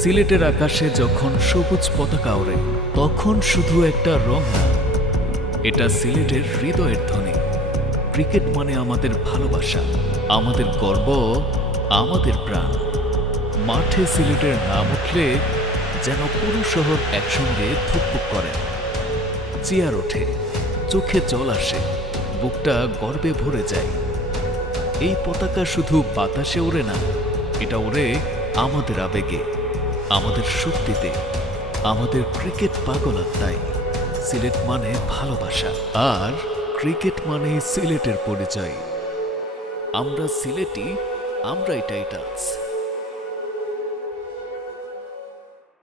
সিলেটের আকাশে যখন সবুজ পতাকা ওড়ে তখন শুধু একটা রং না, এটা সিলেটের হৃদয়ের ধ্বনি। ক্রিকেট মানে আমাদের ভালোবাসা, আমাদের গর্ব, আমাদের প্রাণ। মাঠে সিলেটের নাম উঠলে যেন পুরো শহর একসঙ্গে ধুকপুক করে, চেয়ার ওঠে, চোখে জল আসে, বুকটা গর্বে ভরে যায়। এই পতাকা শুধু বাতাসে ওড়ে না, এটা ওড়ে আমাদের আবেগে, আমাদের শক্তিতে, আমাদের ক্রিকেট পাগলাত্মায়। সিলেট মানে ভালোবাসা, আর ক্রিকেট মানে সিলেটের পরিচয়। আমরা সিলেটি, আমরাই টাইটান্স।